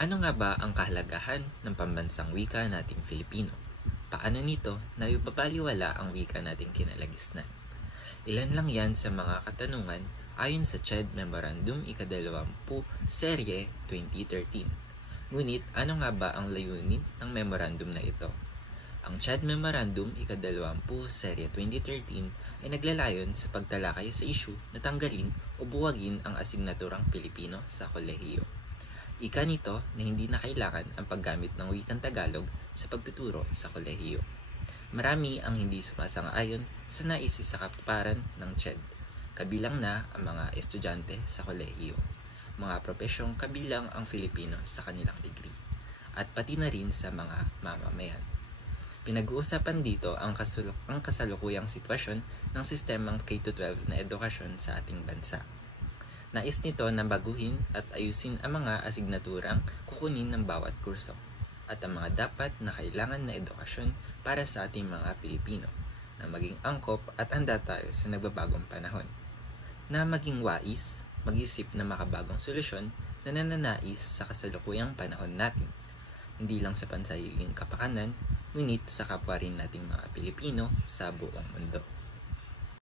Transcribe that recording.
Ano nga ba ang kahalagahan ng pambansang wika nating Filipino? Paano nito naibabaliwala ang wika nating kinalagisnan? Ilan lang yan sa mga katanungan ayon sa CHED Memorandum ika-20 Serye 2013. Ngunit ano nga ba ang layunin ng memorandum na ito? Ang CHED Memorandum ika-20 Serye 2013 ay naglalayon sa pagtalakay sa issue na tanggalin o buwagin ang asignaturang Pilipino sa kolehiyo. Ika nito na hindi na kailangan ang paggamit ng wikang Tagalog sa pagtuturo sa kolehiyo. Marami ang hindi sumasang-ayon sa nais sa kapakanan ng CHED, kabilang na ang mga estudyante sa kolehiyo, mga propesyong kabilang ang Filipino sa kanilang degree, at pati na rin sa mga mamamayan. Pinag-uusapan dito ang kasalukuyang sitwasyon ng sistemang K-12 na edukasyon sa ating bansa. Nais nito na baguhin at ayusin ang mga asignaturang kukunin ng bawat kurso at ang mga dapat na kailangan na edukasyon para sa ating mga Pilipino na maging angkop at handa tayo sa nagbabagong panahon. Na maging wais, mag-isip na makabagong solusyon na nananais sa kasalukuyang panahon natin. Hindi lang sa pansariling kapakanan, ngunit sa kapwa rin nating mga Pilipino sa buong mundo.